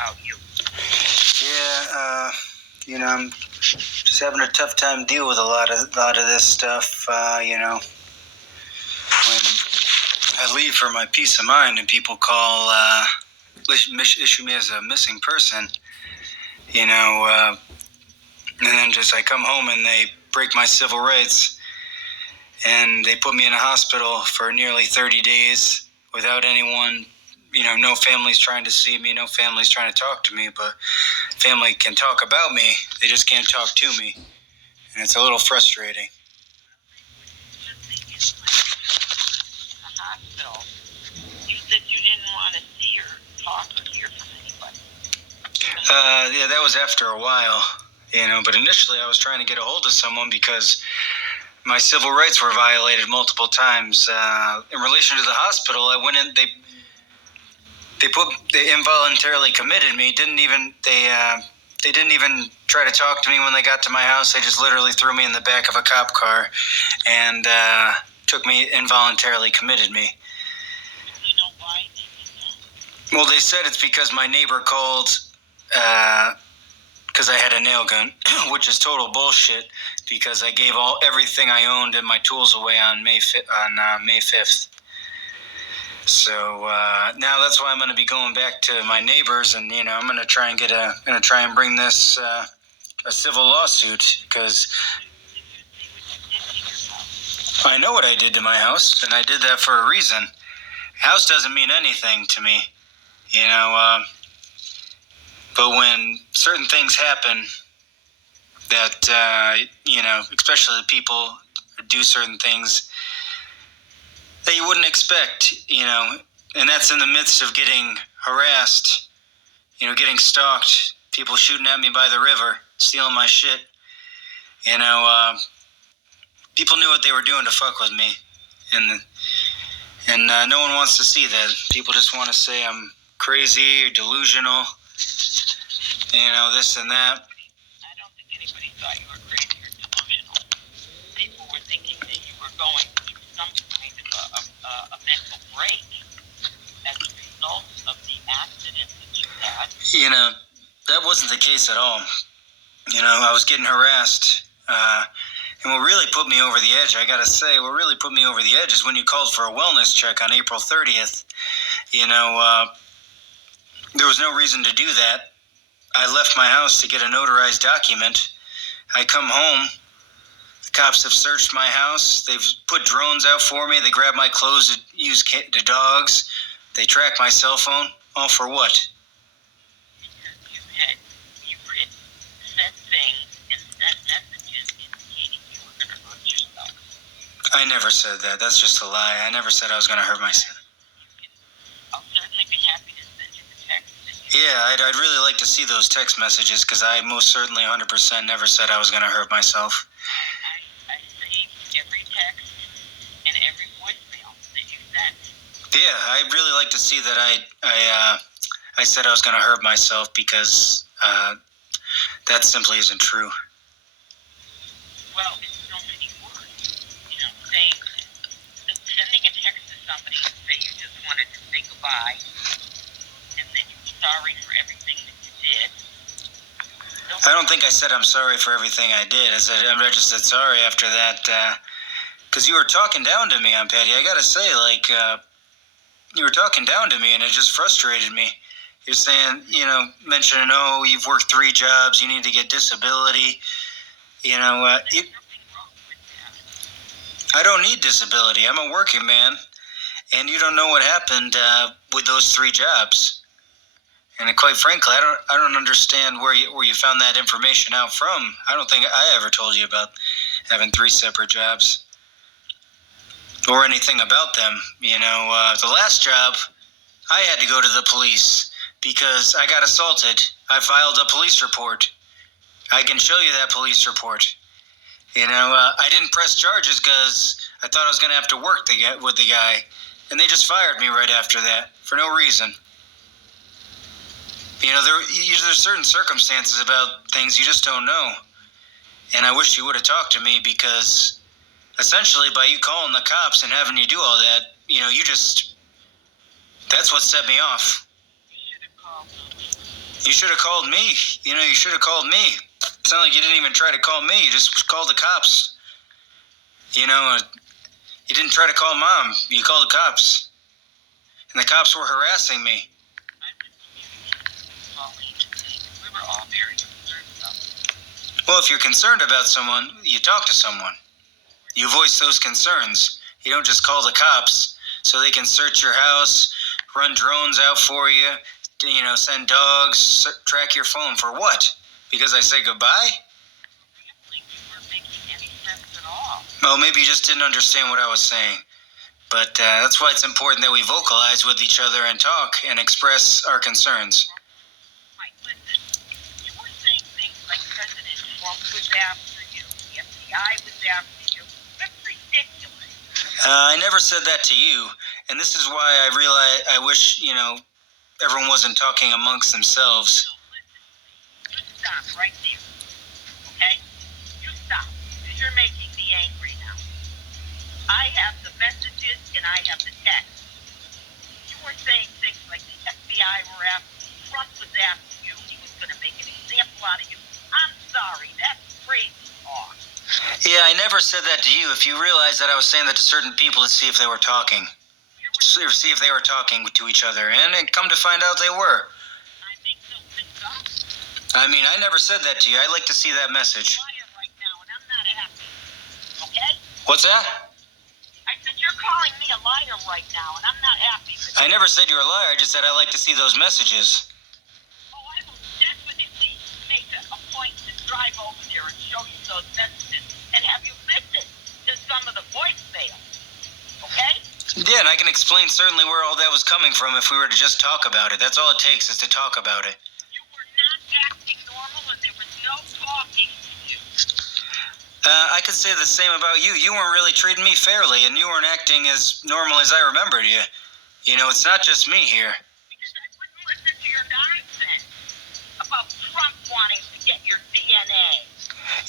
about you. Yeah, I'm just having a tough time dealing with a lot of this stuff. When I leave for my peace of mind and people call, issue me as a missing person, and then just I come home and they break my civil rights and they put me in a hospital for nearly 30 days without anyone, no family's trying to see me, no family's trying to talk to me, but family can talk about me, they just can't talk to me, and it's a little frustrating. Hospital. You said you didn't want to see or talk or hear from anybody. Yeah, that was after a while, but initially I was trying to get a hold of someone because my civil rights were violated multiple times. In relation to the hospital, I went in, they involuntarily committed me, they didn't even try to talk to me when they got to my house. They just literally threw me in the back of a cop car and took me, involuntarily committed me. Do you know why they did that? Well, they said it's because my neighbor called because I had a nail gun, which is total bullshit because I gave everything I owned and my tools away on May 5th. So now that's why I'm going to be going back to my neighbors, and I'm going to try and bring this a civil lawsuit because I know what I did to my house, and I did that for a reason. House doesn't mean anything to me, but when certain things happen that especially the people do certain things that you wouldn't expect, and that's in the midst of getting harassed, getting stalked, people shooting at me by the river, stealing my shit, people knew what they were doing to fuck with me, and no one wants to see that. People just want to say I'm crazy or delusional, this and that. I don't think anybody thought you were crazy or delusional. People were thinking that you were going through some kind of a mental break as a result of the accident that you had. That wasn't the case at all. I was getting harassed. And what really put me over the edge, I gotta say, is when you called for a wellness check on April 30th. There was no reason to do that. I left my house to get a notarized document. I come home. The cops have searched my house. They've put drones out for me. They grab my clothes to use the dogs. They track my cell phone. All for what? You had said things and sent messages indicating you were going to hurt yourself. I never said that. That's just a lie. I never said I was going to hurt myself. I'll certainly be happy to send you the text. Yeah, I'd really like to see those text messages because I most certainly 100% never said I was going to hurt myself. I saved every text and every voicemail that you sent. Yeah, I'd really like to see that I said I was going to hurt myself because that simply isn't true. Well, it's so many words. Sending a text to somebody and say you just wanted to say goodbye and then you're sorry for everything that you did. I don't think I said I'm sorry for everything I did. I just said sorry after that because you were talking down to me, Aunt Patty. I got to say, you were talking down to me and it just frustrated me. You're saying, mentioning, you've worked 3 jobs, you need to get disability. I don't need disability. I'm a working man, and you don't know what happened with those 3 jobs. And quite frankly, I don't understand where you found that information out from. I don't think I ever told you about having 3 separate jobs or anything about them. The last job, I had to go to the police because I got assaulted. I filed a police report. I can show you that police report. I didn't press charges because I thought I was going to have to work with the guy. And they just fired me right after that for no reason. There's certain circumstances about things you just don't know. And I wish you would have talked to me because essentially by you calling the cops and having you do all that, that's what set me off. You should have called them. You should have called me. You should have called me. It's not like you didn't even try to call me. You just called the cops. You didn't try to call Mom. You called the cops. And the cops were harassing me. We were all very concerned about it. Well, if you're concerned about someone, you talk to someone. You voice those concerns. You don't just call the cops so they can search your house, run drones out for you, send dogs, track your phone. For what? Because I say goodbye? You weren't making any sense at all. Well, maybe you just didn't understand what I was saying. But that's why it's important that we vocalize with each other and talk and express our concerns. Mike, listen. You were saying things like President Trump was after you, the FBI was after you. That's ridiculous. I never said that to you, and this is why I wish, everyone wasn't talking amongst themselves. No, listen. You stop right there. Okay? You stop. Because you're making me angry now. I have the messages and I have the text. You were saying things like the FBI were after you, Trump was after you, he was going to make an example out of you. I'm sorry, that's crazy talk. Yeah, I never said that to you. If you realize that I was saying that to certain people to see if they were talking. See if they were talking to each other. And come to find out they were. I make something up. I mean, I never said that to you. I'd like to see that message. I'm a liar right now and I'm not happy. Okay? What's that? I said you're calling me a liar right now and I'm not happy with I never said you were a liar. I just said I like to see those messages. Oh, I will definitely make a point to drive over there and show you those messages and have you listen to some of the voicemail. Okay? Yeah, and I can explain certainly where all that was coming from if we were to just talk about it. That's all it takes is to talk about it. You were not acting normal and there was no talking to you. I could say the same about you. You weren't really treating me fairly, and you weren't acting as normal as I remembered you. It's not just me here. Because I wouldn't listen to your nonsense about Trump wanting to get your DNA.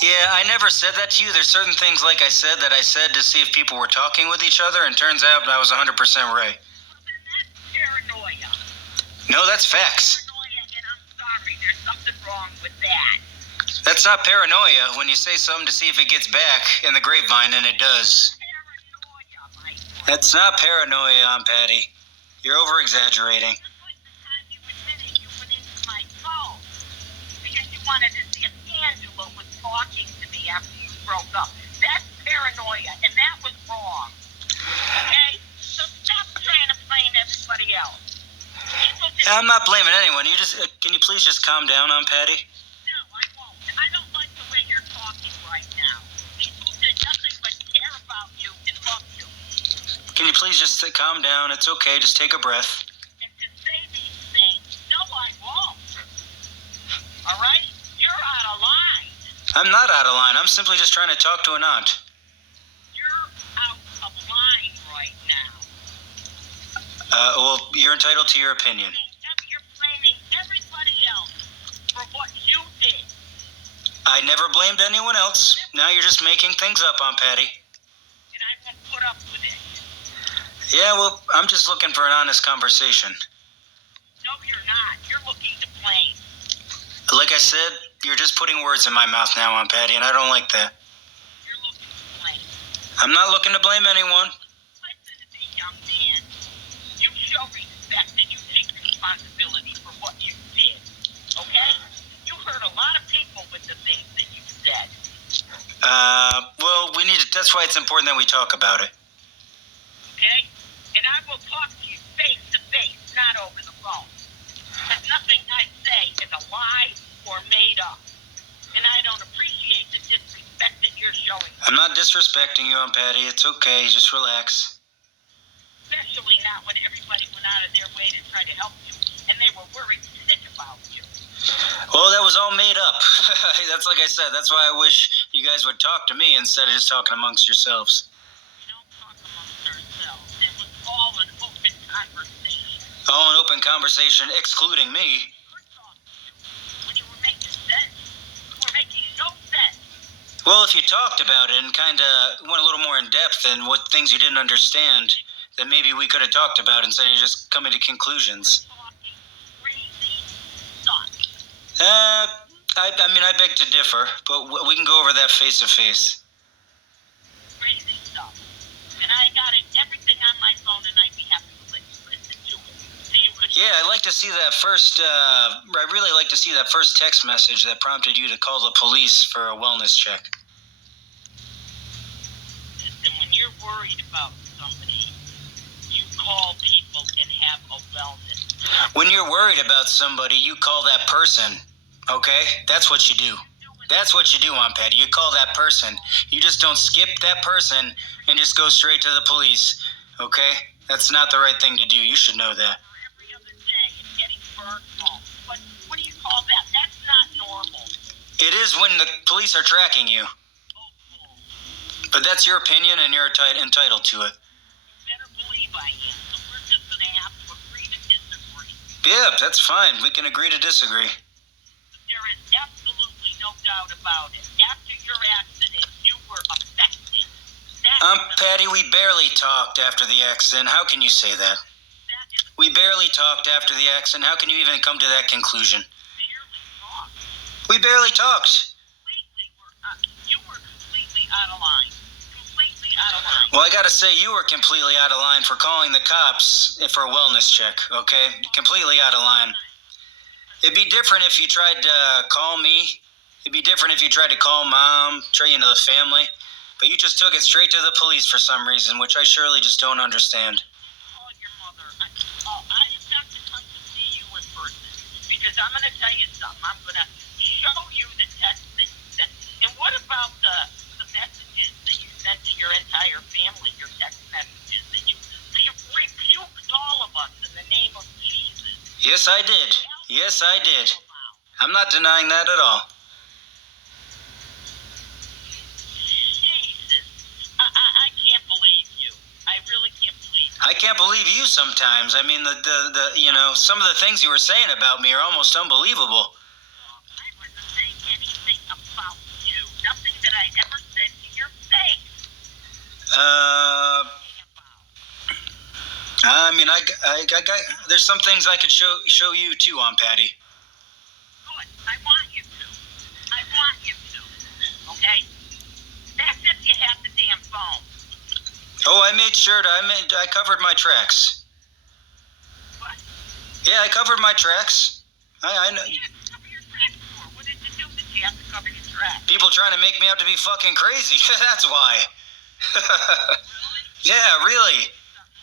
Yeah, I never said that to you. There's certain things, like I said, that I said to see if people were talking with each other, and turns out I was 100% right. Well, then that's paranoia. No, that's facts. Paranoia, and I'm sorry, there's something wrong with that. That's not paranoia when you say something to see if it gets back in the grapevine, and it does. Paranoia, my friend. That's not paranoia, Aunt Patty. You're over-exaggerating. Just like the time you admitted you went into my phone because you wanted to see if Angela was talking to me after you broke up. That's paranoia, and that was wrong. Okay? So stop trying to blame everybody else. I'm not blaming anyone. Can you please just calm down, Aunt Patty? No, I won't. I don't like the way you're talking right now. People did nothing but care about you and love you. Can you please just calm down? It's okay. Just take a breath. And to say these things, no, I won't. All right? You're out of line. I'm not out of line. I'm simply just trying to talk to an aunt. You're out of line right now. Well, you're entitled to your opinion. You're blaming everybody else for what you did. I never blamed anyone else. Now you're just making things up, Aunt Patty. And I won't put up with it. Yeah, well, I'm just looking for an honest conversation. No, you're not. You're looking to blame. Like I said, you're just putting words in my mouth now, Aunt Patty, and I don't like that. You're looking to blame. I'm not looking to blame anyone. Listen to me, young man. You show respect and you take responsibility for what you did. Okay? You hurt a lot of people with the things that you said. Well, that's why it's important that we talk about it. Okay? And I will talk to you face to face, not over the phone. Because nothing I say is a lie or made up. And I don't appreciate the disrespect that you're showing. I'm not disrespecting you, Aunt Patty. It's okay. Just relax. Especially not when everybody went out of their way to try to help you. And they were worried sick about you. Well, that was all made up. That's like I said. That's why I wish you guys would talk to me instead of just talking amongst yourselves. We don't talk amongst ourselves. It was all an open conversation. All an open conversation, excluding me. When you were making sense. You were making no sense. Well, if you talked about it and kind of went a little more in depth and what things you didn't understand, then maybe we could have talked about it instead of just coming to conclusions. Talking crazy stuff. I beg to differ, but we can go over that face to face. Crazy stuff. And I got everything on my phone, and I'd be happy to listen to it. So you could. Yeah, I'd like to see that first. I'd really like to see that first text message that prompted you to call the police for a wellness check. Listen, when you're worried about somebody, you call people and have a wellness. When you're worried about somebody, you call that person. Okay, that's what you do. That's what you do, Aunt Patty. You call that person. You just don't skip that person and just go straight to the police. Okay, that's not the right thing to do. You should know that. Every other day, it's getting burned home. What do you call that? That's not normal. It is when the police are tracking you. But that's your opinion, and you're entitled to it. Better believe I am. So we're just going to have to agree to disagree. Yeah, that's fine. We can agree to disagree. There is absolutely no doubt about it. After your accident, you were affected. Patty, we barely talked after the accident. How can you say that? We barely talked after the accident. How can you even come to that conclusion? We barely talked. You were completely out of line. Completely out of line. Well, I gotta say, you were completely out of line for calling the cops for a wellness check, okay? Completely out of line. It'd be different if you tried to call me. It'd be different if you tried to call Mom, the family. But you just took it straight to the police for some reason, which I surely just don't understand. Call your mother. I just have to come to see you in person. Because I'm going to tell you something. I'm going to show you the text that you sent. And what about the messages that you sent to your entire family, your text messages that you rebuked all of us in the name of Jesus? Yes, I did. Yes, I did. I'm not denying that at all. Jesus. I can't believe you. I really can't believe you. I can't believe you sometimes. I mean, some of the things you were saying about me are almost unbelievable. I wasn't saying anything about you. Nothing that I ever said to your face. I mean, there's some things I could show you too, Aunt Patty. Good. I want you to. I want you to. Okay? That's if you have the damn phone. Oh, I made sure I covered my tracks. What? Yeah, I covered my tracks. I know. You didn't cover your tracks for. What did you do? Did you have to cover your tracks? People trying to make me out to be fucking crazy. That's why. Really? Yeah, really.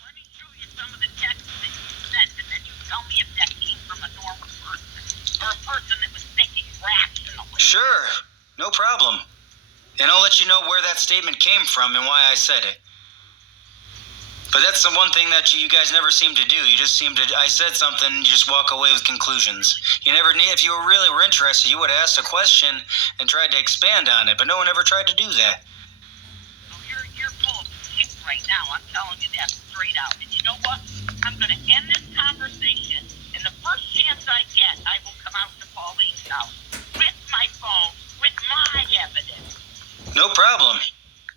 Let me show you some of the texts that you sent, and then you tell me if that came from a normal person or a person that was thinking rationally. Sure, no problem. And I'll let you know where that statement came from and why I said it. But that's the one thing that you guys never seem to do. You just seem to, I said something, you just walk away with conclusions. You never need, if you really were interested, you would have asked a question and tried to expand on it, but no one ever tried to do that. Well, you're full of shit right now. I'm telling you that straight out. And you know what? I'm going to end this conversation, and the first chance I get, I will come out to Pauline's house with my phone, with my evidence. No problem.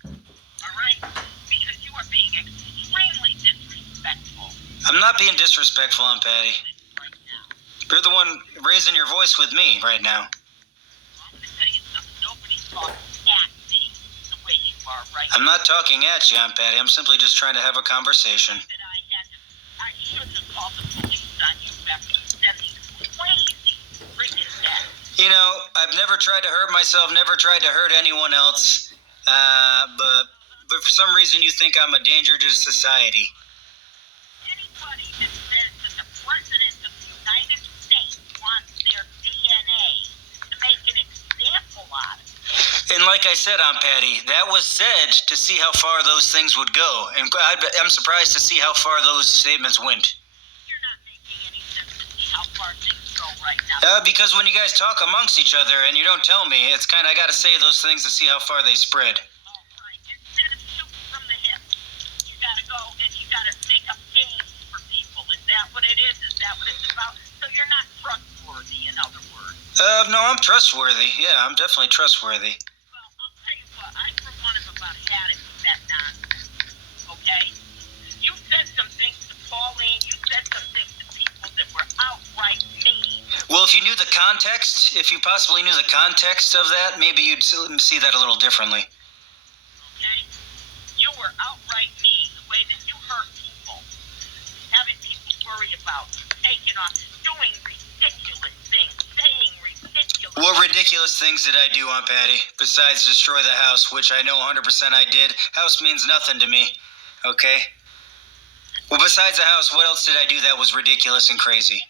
All right? Because you are being extremely disrespectful. I'm not being disrespectful, Aunt Patty. Right now. You're the one raising your voice with me right now. Well, I'm going to tell you something. Nobody's talking at me the way you are right I'm now. not talking at you, Aunt Patty. I'm simply just trying to have a conversation. I shouldn't have called the police on you after you sent these crazy freaking texts. You know, I've never tried to hurt myself, never tried to hurt anyone else. But for some reason you think I'm a danger to society. Anybody that says that the President of the United States wants their DNA to make an example out of it. And like I said, Aunt Patty, that was said to see how far those things would go. And I'm surprised to see how far those statements went. You're not making any sense to see how far things go right now. Because when you guys talk amongst each other and you don't tell me, it's kind of, I got to say those things to see how far they spread. Oh, right. Instead of shooting from the hip, you got to go and you got to make up games for people. Is that what it is? Is that what it's about? So you're not trustworthy, in other words. No, I'm trustworthy. Yeah, I'm definitely trustworthy. Well, I'll tell you what. I, for one, have about had it with that nonsense. Okay? You said some things to Pauline. You said some things to people that were outright mean. Well, if you knew the context, if you possibly knew the context of that, maybe you'd see that a little differently. Okay? You were outright mean. The way that you hurt people, having people worry about you, taking off, doing ridiculous things, saying ridiculous. What ridiculous things did I do, Aunt Patty, besides destroy the house, which I know 100% I did? House means nothing to me, okay? Well, besides the house, what else did I do that was ridiculous and crazy?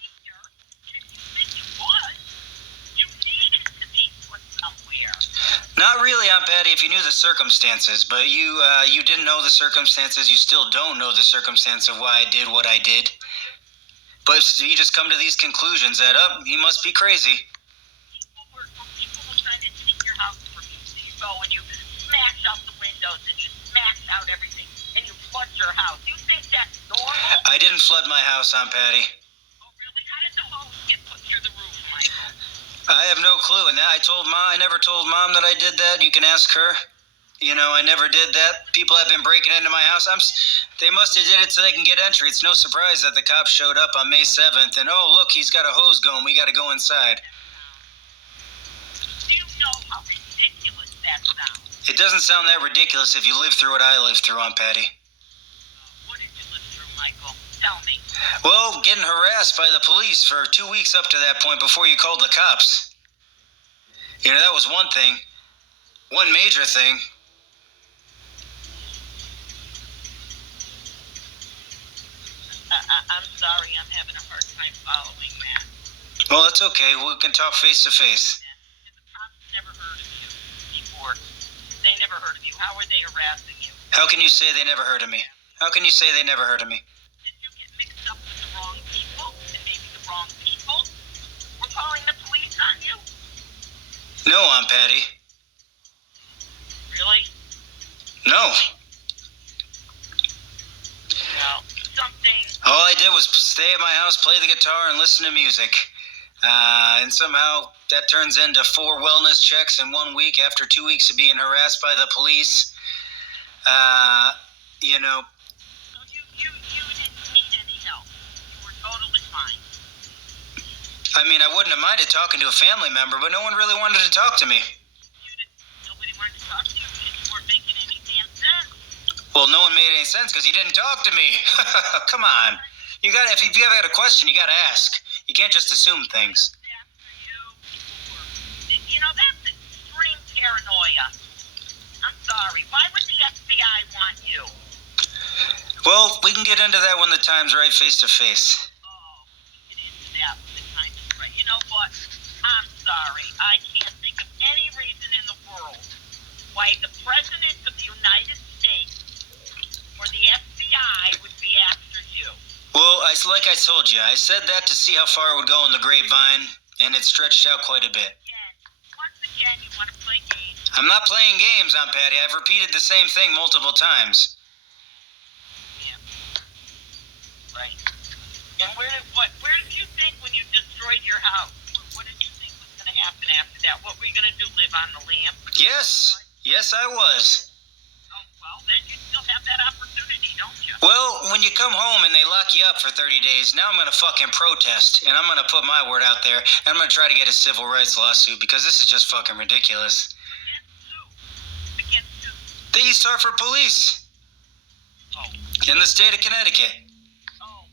Not really, Aunt Patty, if you knew the circumstances, but you didn't know the circumstances. You still don't know the circumstance of why I did what I did. But you just come to these conclusions that, he must be crazy. People were trying to take your house from you, so you go and you smash out the windows and you smash out everything and you flood your house. You think that's normal? I didn't flood my house, Aunt Patty. Oh, really? How did the hose get put through the roof, Michael? I have no clue, and I never told Mom that I did that. You can ask her. You know, I never did that. People have been breaking into my house. They must have did it so they can get entry. It's no surprise that the cops showed up on May 7th, and look, he's got a hose going. We got to go inside. Do you know how ridiculous that sounds? It doesn't sound that ridiculous if you live through what I lived through, Aunt Patty. What did you live through, Michael? Tell me. Well, getting harassed by the police for 2 weeks up to that point before you called the cops. You know, that was one thing. One major thing. I'm sorry, I'm having a hard time following that. Well, that's okay. We can talk face to face. The cops never heard of you before. They never heard of you. How are they harassing you? How can you say they never heard of me? How can you say they never heard of me? Did you get mixed up with the wrong people? And maybe the wrong people were calling the police on you? No, Aunt Patty. Really? No. No. Something. All I did was stay at my house, play the guitar, and listen to music. And somehow that turns into 4 wellness checks in 1 week after 2 weeks of being harassed by the police. You know. So you didn't need any help. You were totally fine. I mean, I wouldn't have minded talking to a family member, but no one really wanted to talk to me. Nobody wanted to talk to you because you weren't making any damn sense. Well, no one made any sense because you didn't talk to me. Come on. If you ever got a question, you got to ask. You can't just assume things. You know, that's extreme paranoia. I'm sorry. Why would the FBI want you? Well, we can get into that when the time's right, face to face. Oh, we can get into that when the time is right. You know what? I'm sorry. I can't think of any reason in the world why the President of the United States or the FBI would be after you. Well, like I told you, I said that to see how far it would go in the grapevine, and it stretched out quite a bit. Once again, you want to play games. I'm not playing games, Aunt Patty. I've repeated the same thing multiple times. Yeah. Right. And where did you think when you destroyed your house? What did you think was going to happen after that? What were you going to do, live on the lam? Yes, I was. Oh, well, then you still have that opportunity, don't you? Well, when you come home and they lock you up for 30 days, now I'm going to fucking protest, and I'm going to put my word out there, and I'm going to try to get a civil rights lawsuit because this is just fucking ridiculous. Against who? The East Hartford Police. Oh. In the state of Connecticut. Oh.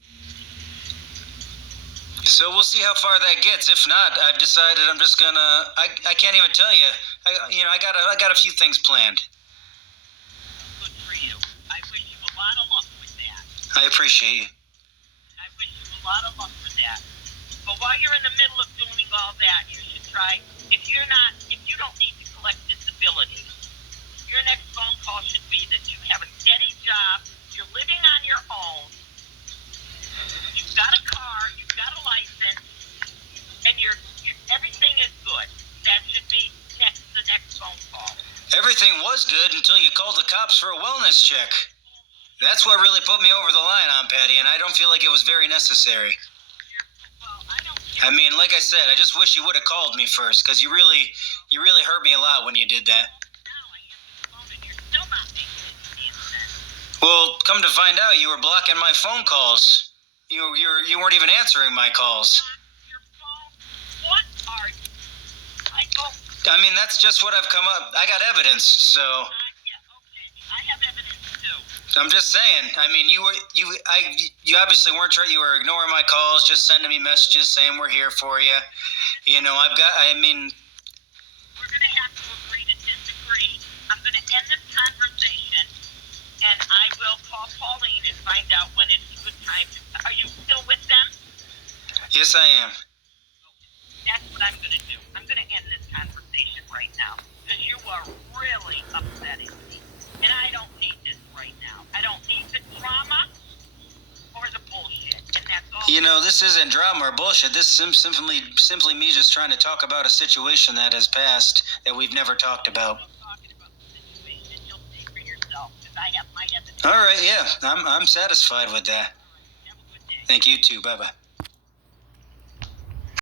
So we'll see how far that gets. If not, I've decided I'm just going to... I can't even tell you. I got a few things planned. Good for you. I wish you a lot of luck with that. I appreciate you. I wish you a lot of luck with that. But while you're in the middle of doing all that, you should try, if you don't need to collect disability, your next phone call should be that you have a steady job, you're living on your own, you've got a car, you've got a license, and everything is good. That should be the next phone call. Everything was good until you called the cops for a wellness check. That's what really put me over the line, Aunt Patty, and I don't feel like it was very necessary. I mean, like I said, I just wish you would have called me first, because you really hurt me a lot when you did that. Well, come to find out, you were blocking my phone calls. You weren't even answering my calls. What I mean, that's just what I've come up. I got evidence, so Yeah, okay. I have evidence too. I'm just saying. I mean, you obviously weren't trying. You were ignoring my calls, just sending me messages saying we're here for you. You know, I mean, We're going to have to agree to disagree. I'm going to end this conversation, and I will call Pauline and find out when it's a good time to. Are you still with them? yes, I am. That's what I'm going to do. I'm going to end this conversation right now because you are really upsetting me, and I don't need this right now. I don't need the drama or the bullshit, and that's all. You know, this isn't drama or bullshit. This is simply me just trying to talk about a situation that has passed that we've never talked about. Talking about the situation, you'll see for yourself because I have my evidence. All right, yeah, I'm satisfied with that. Have a good day. Thank you too. Bye bye.